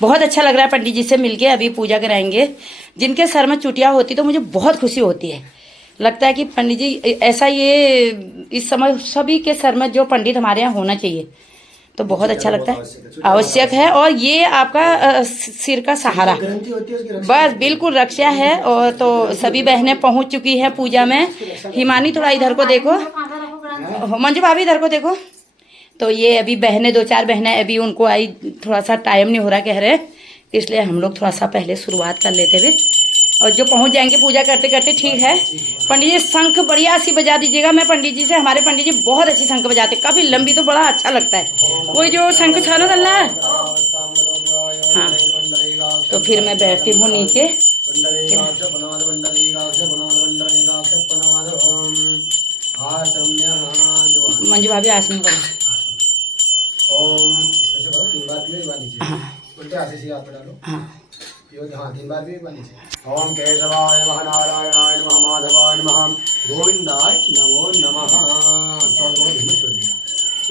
बहुत अच्छा लग रहा है पंडित जी से मिलके। अभी पूजा कराएंगे। जिनके सर में चुटिया होती तो मुझे बहुत खुशी होती है। लगता है कि पंडित जी ऐसा ये इस समय सभी के सर में जो पंडित हमारे यहाँ होना चाहिए, तो बहुत अच्छा लगता है, आवश्यक है। और ये आपका सिर का सहारा, बस बिल्कुल रक्षा है। और तो सभी बहनें पहुंच चुकी हैं पूजा में। हिमानी थोड़ा इधर को देखो, मंजू भाभी इधर को देखो। तो ये अभी बहनें, 2-4 बहनें अभी उनको आई, थोड़ा सा टाइम नहीं हो रहा कह रहे, इसलिए हम लोग थोड़ा सा पहले शुरुआत कर लेते हुए, और जो पहुंच जाएंगे पूजा करते करते। ठीक है पंडित जी, शंख बढ़िया सी बजा दीजिएगा। मैं पंडित जी से, हमारे पंडित जी बहुत अच्छी शंख बजाते, काफी लंबी, तो बड़ा अच्छा लगता है वही जो शंख छानो चल रहा है। हाँ, तो फिर मैं बैठती हूँ नीचे। मंजू भाभी आसन करो। हाँ हाँ, हाँ 3 बार भी ओम केशवाय नमः, नारायणाय नमः, माधवाय नमः, गोविंदाय नमो नमः।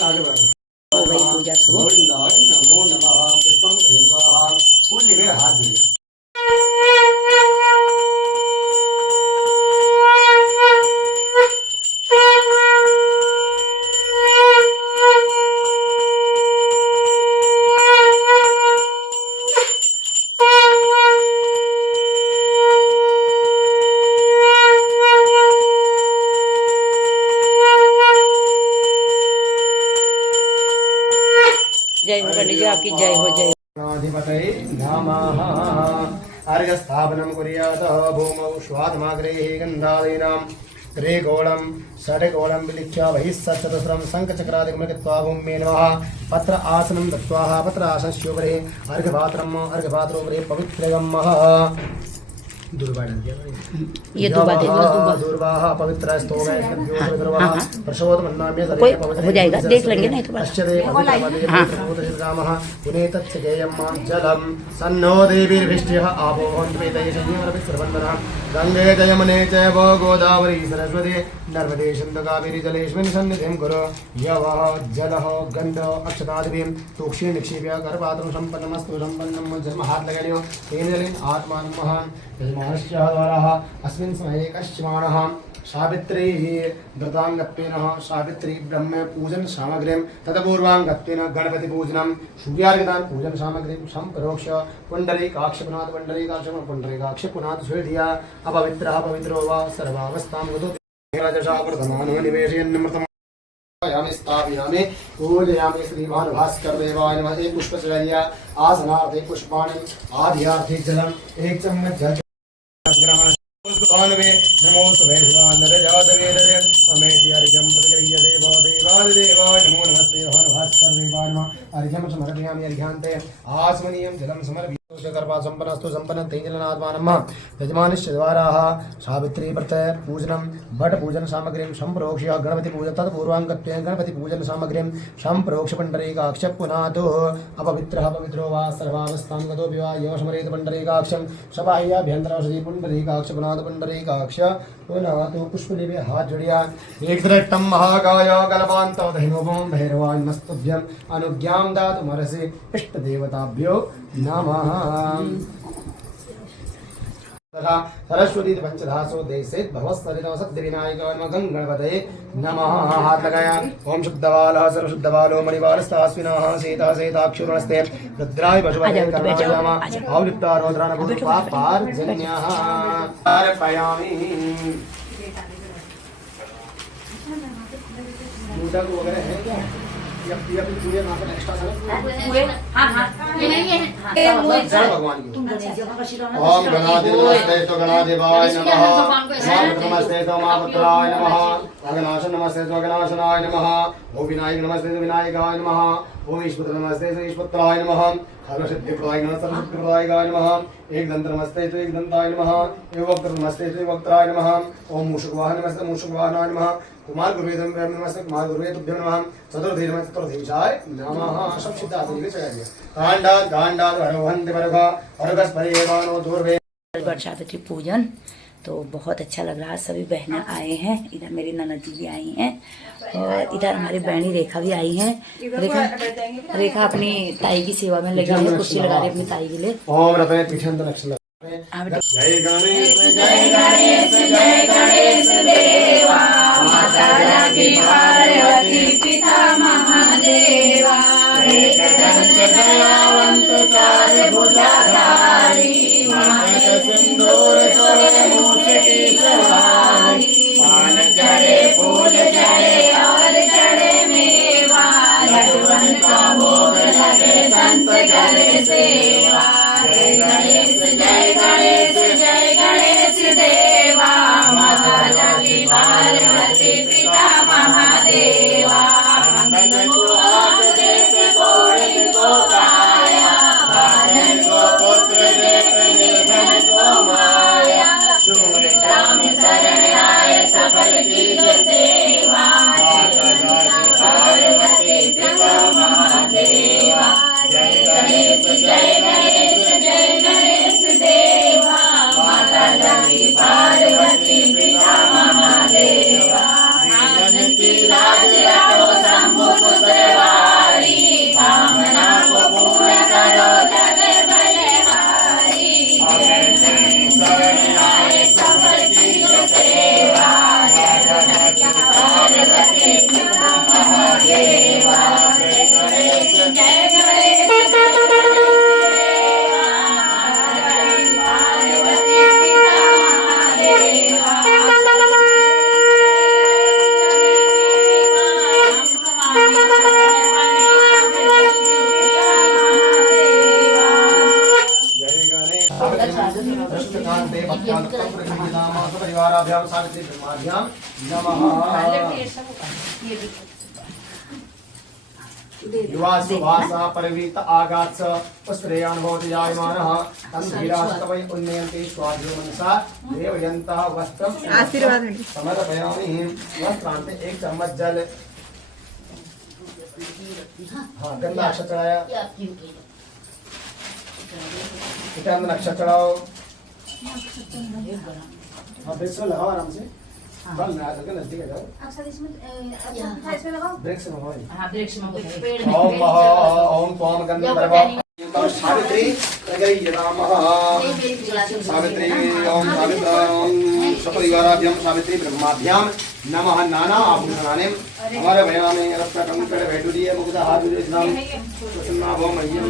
आगे बढ़ो। हो गई पूजा शुरू। गोविंदाय नमो नमः। पुष्पम भेदवा फूल ले मेरे हाथ में। जय हो पंडित जी, आपकी जय हो, जय। गणाधिपतये नमः। अर्घस्थापनं कुर्यात् भूमौ श्वादमाग्रेः गन्धादीनां त्रिगोलं षड्गोलं विलिख्य बहिः सचतुस्रं शङ्खचक्रादिकं कृत्वा भूम्ये नमः। पत्र आसनं दत्त्वा पत्र आसनस्योपरि अर्घपात्रम् अर्घपात्रोपरि पवित्रगम् ये दुर्वाह पवित्र हो जाएगा, देख लेंगे नहीं तो जलम सन्नो देवीर्भिष्टिः आपो गंगे जयमुने चैव गोदावरी सरस्वती नर्मदे सिन्धु कावेरी जलेस्मिन् सन्निधिं कुरु। यवः जलः गन्ध अक्षतादिभिः तूक्ष्णे निक्षेप्य करपात्रं सम्पन्नमस्तु। सम्पन्नं जन्म हाथ लगाइयो। तेन जलेन आत्मानं महान् यजमानस्य द्वारा अस्मिन् समये कश्चिमाणः सावित्री व्रतांगत्वेन सावित्री ब्रह्म पूजन सामग्रीं तदपूर्वांगत्वेन गणपति पूजनं सूर्यार्घदान पूजन सामग्रीं संप्रोक्ष पुंडरीकाक्ष पुनाद पुंडरीकाक्ष पुंडरीकाक्ष पुनाद सुधिया अपवित्रः पवित्रो वा सर्वावस्थां गतो प्रथमानो निवेशयन्नमृतम् यामि स्थापयामि पूजयामि। श्रीमान भास्कर देवाय नमः। एक पुष्पचर्या आसनार्थे पुष्पाणि आध्यार्थे जलम एक चम्मच जल ग्रहण नमो नरजातवेदरे अमेति अर्घ्यं प्रतिगृह्य देवो देवादिदेवाय नमो नमस्ते। भास्कर देवाय नमः। अर्घ्यं समर्पयामि। अर्घ्यान्ते आस्मनीयं जलं समर्पयामि। संपन्नस्तु संपन्न तेजलनात्मानम् यजमानस्य द्वारा सावित्री व्रत पूजनं भट पूजन सामग्रीं संप्रोक्ष्य गणपति पूजन तत्पूर्वांगत्वेन गणपति पूजन सामग्रीं संप्रोक्ष्य पुंडरीकाक्ष पुनातो अपवित्रः पवित्रो वा सर्वावस्थां गतो विवा यो स्मरेत पुंडरीकाक्षं सबाह्याभ्यन्तरौषधि पुंडरीकाक्ष पुनातो पुंडरीकाक्ष पुनातो पुष्पलिपि हाथ जोड़िया। एक दृष्टं महाकाय कल्पान्तो धैनोपम भैरवाय नमस्तुभ्यं अनुज्ञां दातुमर्हसि इष्ट देवताभ्यो नमः। तथा सरस्वती पंचधासो देशे भवस्वरितो सद्विनायकाय नमः। गणपतये नमः। हाथ लगाया। ओम शुद्धबालः सर्वशुद्धबालो मणिबालस्तास्विनः सेतः सेताक्षुर्णस्ते रुद्राय पशुपते कर्णायामः आवृत्ता रोद्रानभूपापार्जन्यः अर्पयामि। पूजा को वगैरह है क्या? या पूरे मात्र एक्स्ट्रा पूरे हां ये नहीं है भगवान की। ओम गणाधिपते तो गणाधिपाय नमः। नमस्ते तो महापुत्राय नमः। अगनाश नमस्ते तो अगनाशनाय नमः। ओम विनायक नमस्ते तो विनायकाय नमः। ओम ईश्वर नमस्ते तो ईश्वराय नमः। सर्वसिद्धिप्रदाय नमः सर्वसिद्धिप्रदायकाय नमः। एक दंत नमस्ते तो एक दंताय नमः। एक वक्त्र नमस्ते तो एक वक्त्राय नमः। ओम मूषकवाहन नमस्ते मूषकवाहनाय नमः। कुमार गुरुवेदम नमस्ते कुमार गुरुवेदुभ्यो नमः। चतुर्थे नमः चतुर्धीशाय नमः। सब सिद्ध आदि के चढ़ा दिया। कांडाद गांडाद हरवंत वर्ग वर्गस्परिवानो दूरवे सावित्री पूजन तो बहुत अच्छा लग रहा है। सभी बहनें आए हैं, इधर मेरी ननद जी भी आई हैं और इधर हमारी बहनी रेखा भी आई है। रेखा अपनी ताई की सेवा में लगी है, कुर्सी लगा रही है अपनी ताई के लिए। ओम रतने पीठंत लक्ष्य जय गणेश जय गणेश जय गणेश देवा, माता रानी पार्वती पिता महादेवा, एक दंत दयावंत चार भुजाधारी, मानक सिंदूर सोहे मूछ की सवारी, पान चढ़े फूल चढ़े और चढ़े मेवा, लड्डूअन का भोग लगे संत करे सेवा। जय गणेश जय गणेश जय गणेश देवा, माता रानी पार्वती पिता महादेवा, मंगल को आग देते कोड़ी को काया, भाजन को पुत्र देते निर्धन को माया, शूर श्याम शरण आए सफल की जो सेवा, माता रानी पार्वती पिता महादेवा। जय गणेश जय गणेश जय गणेश देवा, माता रानी पार्वती पिता महादेवा, आनंद की लाज रखो शंभु सुतवारी, कामना को पूर्ण करो जग बलिहारी, शरण आए सफल की जो सेवा, पार्वती पिता महादेवा। जय गणेश जय गणेश परिवाराभ्याम सावित्री ब्रह्माभ्याम नमः। युवा सुभासा परवीत आगात्स पुष्परेयान् भवति जायमानः तं धीरास्तवै उन्नयन्ति स्वाध्यो मनसा देवयन्तः वस्त्रं आशीर्वाद समर्पयामि। वस्त्रान्ते एक चम्मच जल, हाँ गंदा अक्षर चढ़ाया, इटान अक्षर चढ़ाओ, हाँ ब्रेक से लगाओ आराम से, बल ना आकर नजदीक आ जाओ, इसमें लगाओ, ब्रेक से लगाओ। हाँ ब्रेक से मत ओम त्वाम गंधर्व सावित्री प्रगय नमः। सावित्री ओम सावित्र ओम सपरिवाराभ्याम सावित्री ब्रह्माभ्याम नमः। नाना आभूषणानि हमारे भयामे रत्न कंकड़ वैडूर्य मुकुटा हारुर्यं प्रसन्नाभो मह्यं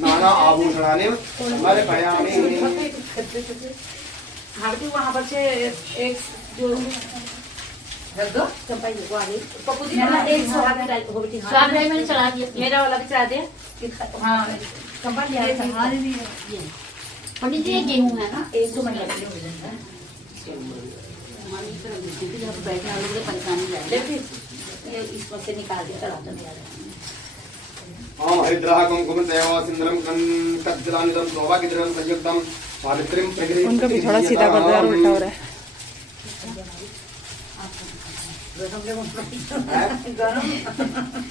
नाना आभूषणानि हमारे भयामे। भारती वहाँ पर से एक जो रख दो चंपाई को आगे पप्पू जी ना एक स्वाद में डाल हो बेटी। स्वाद में मैंने चला दिया, मेरा वाला भी चला दे। हाँ चंपा लिया है हमारे भी पंडित जी ये गेहूं है ना, एक दो महीने के लिए हमारी तरफ बैठने वालों को परेशानी जाए, देखिए ये इसको से निकाल दिया चला दो मेरा। ओम हरिद्रः कुंकुम सेवा सिंदरम कज्जलानिदम सौभाग्यद्रव्यं संयुक्तम सावित्रीं प्रगृह्य। उनका भी थोड़ा सीधा कर दो यार, उल्टा हो रहा है।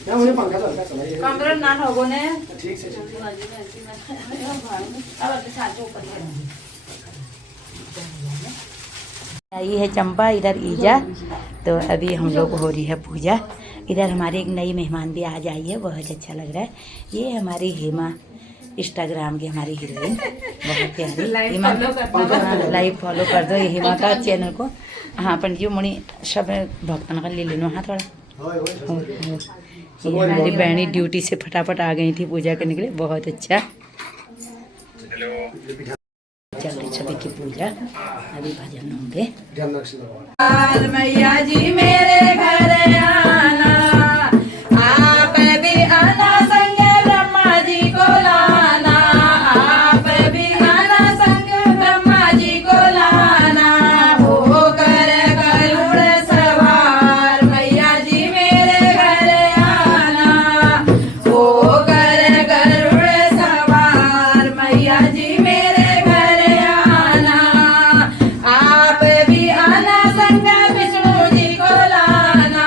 ना मुझे पंखा तो हल्का चलाइए, कमरा ना होगो ने ठीक से अब साथ ऊपर आई है चंपा, इधर ईजा। तो अभी हम लोग हो रही है पूजा। इधर हमारे एक नई मेहमान भी आज आई है, बहुत अच्छा लग रहा है। ये हमारी हेमा, इंस्टाग्राम की हमारी हीरोइन, बहुत प्यारी हेमा। लाइव फॉलो कर दो ये हेमा का चैनल को। हाँ पंडित जी मुनि सब भक्तन का ले लेना। हाँ थोड़ा ये हमारी बहनी ड्यूटी से फटाफट आ गई थी पूजा करने के लिए, बहुत अच्छा चल रही सभी की पूजा। अभी भजन होंगे। मैया जी मेरे घर आना, आप भी आना संग ब्रह्मा जी को लाना, आप भी आना संग ब्रह्मा जी को लाना, होकर गरुड़ सवार मैया जी मेरे घर आना, होकर गरुड़ सवार मैया जी मेरे घर आना, आप भी आना संग विष्णु जी को लाना,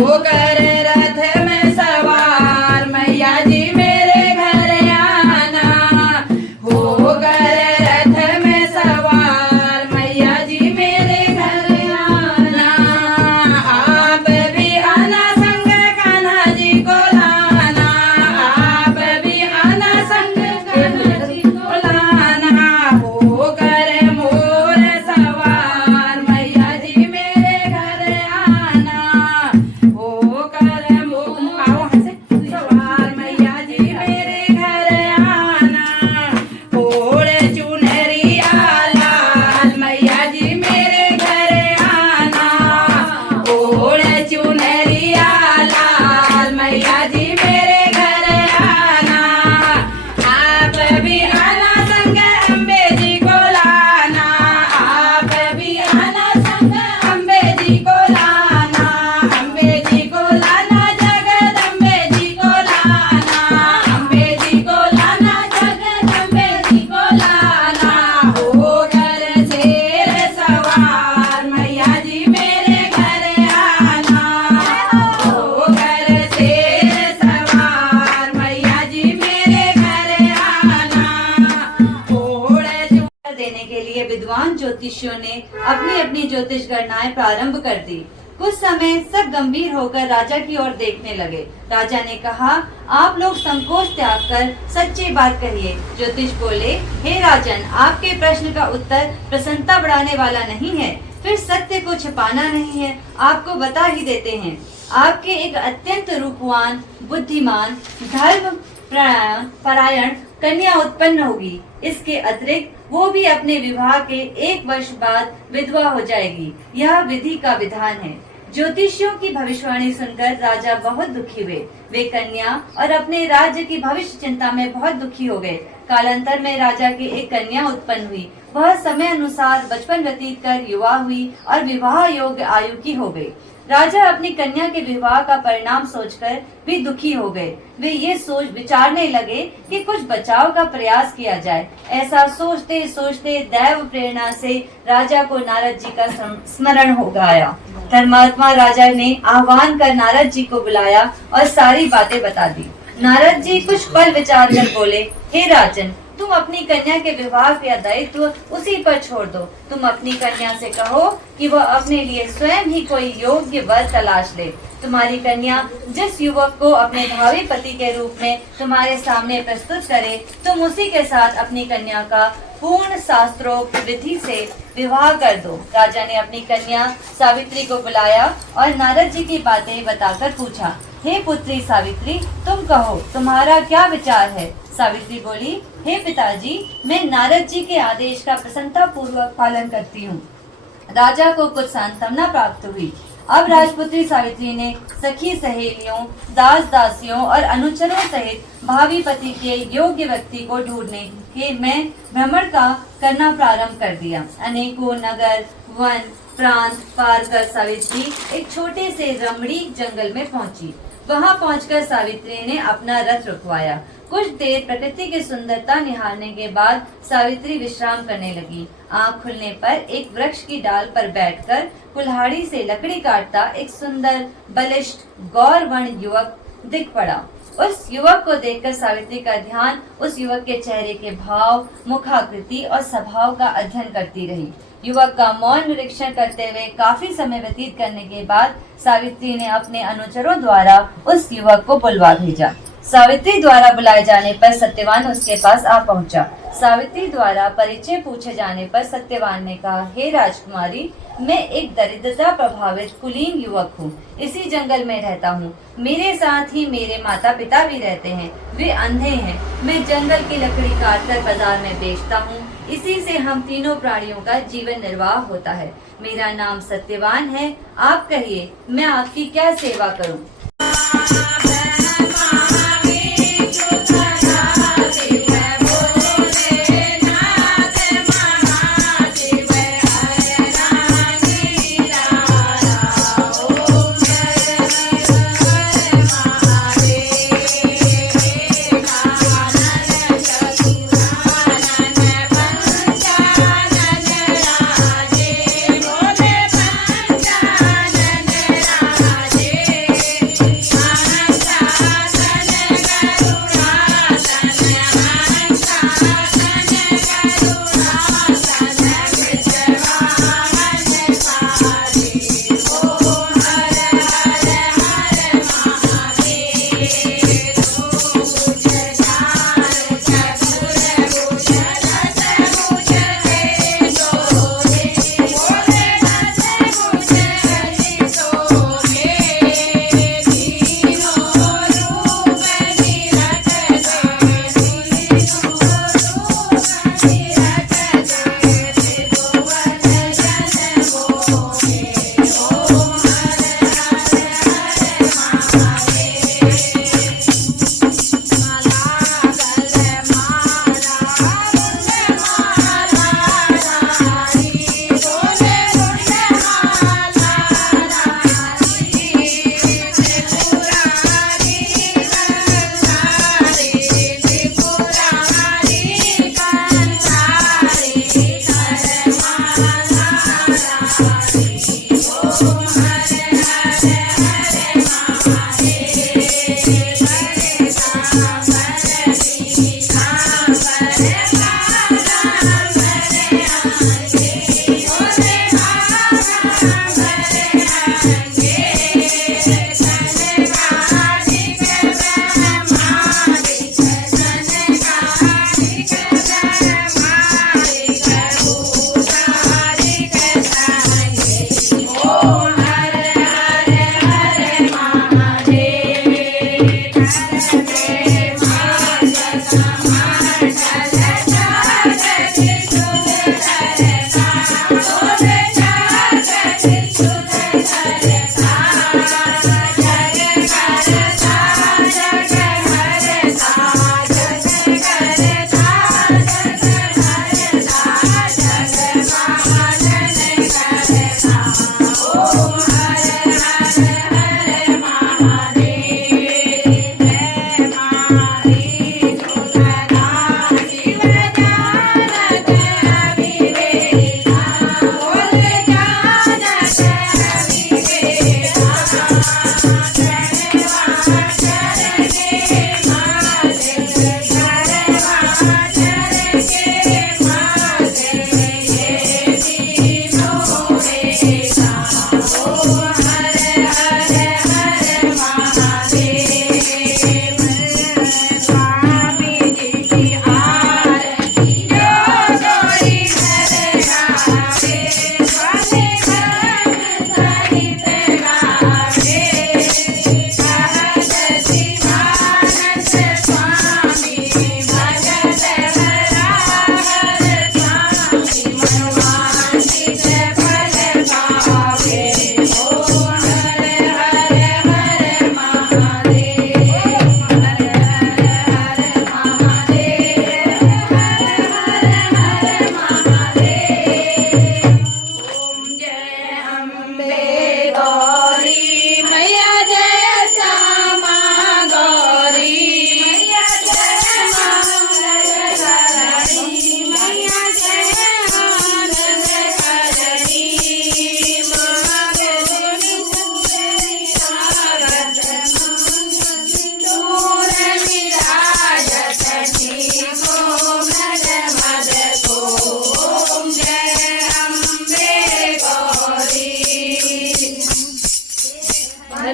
कर रथ में सवार मैया जी मेरे घर आना, हो कर रथ में सवार मैया जी मेरे घर आना, आप भी आना संग कान्हा जी को लाना, आप भी आना संग कान्हा जी को लाना, हो कर मोर सवार मैया जी मेरे घर आना, हो कर मोर आओ हंस सवार मैया जी मेरे घर आना, ओढ़ चुनरिया लाल मैया जी मेरे घर आना, ओढ़ चुनरिया लाल मैया जी मेरे घर आना, आप भी आना संग अम्बे जी को लाना, आप भी आना संग अम्बे जी को लाना, अम्बे जी को लाना जगदम्बे जी को लाना, अम्बे जी को लाना जगदम्बे जी को लाना, हो कर शेर सवार मैया जी मेरे घर आना, हो कर शेर सवार मैया जी मेरे घर आना, ओढ़ देने के लिए विद्वान ज्योतिषियों ने अपनी अपनी ज्योतिष गणनाएं प्रारंभ कर दी। कुछ समय सब गंभीर होकर राजा की ओर देखने लगे। राजा ने कहा, आप लोग संकोच त्याग कर सच्ची बात कहिए। ज्योतिष बोले, हे राजन, आपके प्रश्न का उत्तर प्रसन्नता बढ़ाने वाला नहीं है, फिर सत्य को छिपाना नहीं है, आपको बता ही देते हैं। आपके एक अत्यंत रूपवान, बुद्धिमान, धर्म परायण कन्या उत्पन्न होगी। इसके अतिरिक्त वो भी अपने विवाह के 1 वर्ष बाद विधवा हो जाएगी। यह विधि का विधान है। ज्योतिषियों की भविष्यवाणी सुनकर राजा बहुत दुखी हुए। वे कन्या और अपने राज्य की भविष्य चिंता में बहुत दुखी हो गए। कालांतर में राजा की एक कन्या उत्पन्न हुई। वह समय अनुसार बचपन व्यतीत कर युवा हुई और विवाह योग्य आयु की हो गई। राजा अपनी कन्या के विवाह का परिणाम सोचकर भी दुखी हो गए। वे ये सोच विचारने लगे कि कुछ बचाव का प्रयास किया जाए। ऐसा सोचते सोचते दैव प्रेरणा से राजा को नारद जी का स्मरण हो गया। धर्मात्मा राजा ने आह्वान कर नारद जी को बुलाया और सारी बातें बता दी। नारद जी कुछ पल विचार कर बोले, हे राजन, तुम अपनी कन्या के विवाह का दायित्व उसी पर छोड़ दो। तुम अपनी कन्या से कहो कि वह अपने लिए स्वयं ही कोई योग्य वर तलाश ले। तुम्हारी कन्या जिस युवक को अपने भावी पति के रूप में तुम्हारे सामने प्रस्तुत करे, तुम उसी के साथ अपनी कन्या का पूर्ण शास्त्रोक्त विधि से विवाह कर दो। राजा ने अपनी कन्या सावित्री को बुलाया और नारद जी की बातें बताकर पूछा, हे पुत्री सावित्री, तुम कहो, तुम्हारा क्या विचार है? सावित्री बोली, हे पिताजी, मैं नारद जी के आदेश का प्रसन्नता पूर्वक पालन करती हूँ। राजा को कुछ सांत्वना प्राप्त हुई। अब राजपुत्री सावित्री ने सखी सहेलियों, दास दासियों और अनुचरों सहित भावी पति के योग्य व्यक्ति को ढूंढने के में भ्रमण करना प्रारंभ कर दिया। अनेकों नगर, वन, प्रांत पार कर सावित्री एक छोटे से रमणीक जंगल में पहुंची। वहां पहुंचकर सावित्री ने अपना रथ रुकवाया। कुछ देर प्रकृति की सुंदरता निहारने के बाद सावित्री विश्राम करने लगी। आँख खुलने पर एक वृक्ष की डाल पर बैठकर कुल्हाड़ी से लकड़ी काटता एक सुंदर, बलिष्ठ, गौरवर्ण युवक दिख पड़ा। उस युवक को देखकर सावित्री का ध्यान उस युवक के चेहरे के भाव, मुखाकृति और स्वभाव का अध्ययन करती रही। युवक का मौन निरीक्षण करते हुए काफी समय व्यतीत करने के बाद सावित्री ने अपने अनुचरों द्वारा उस युवक को बुलवा भेजा। सावित्री द्वारा बुलाए जाने पर सत्यवान उसके पास आ पहुंचा। सावित्री द्वारा परिचय पूछे जाने पर सत्यवान ने कहा, हे राजकुमारी, मैं एक दरिद्रता प्रभावित कुलीन युवक हूँ। इसी जंगल में रहता हूँ। मेरे साथ ही मेरे माता पिता भी रहते हैं। वे अंधे हैं। मैं जंगल की लकड़ी काटकर बाजार में बेचता हूँ। इसी से हम तीनों प्राणियों का जीवन निर्वाह होता है। मेरा नाम सत्यवान है। आप कहिए, मैं आपकी क्या सेवा करूँ?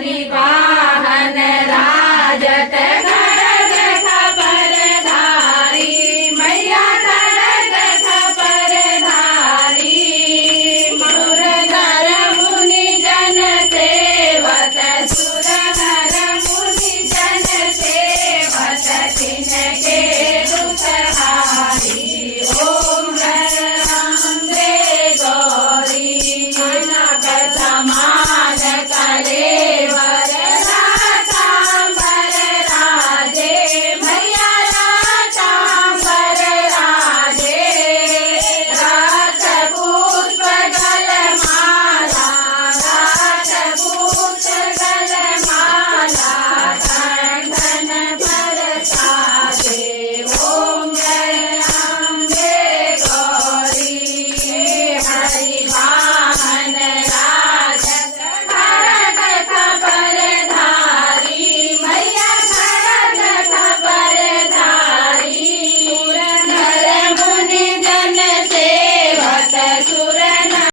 परिवाहन राजत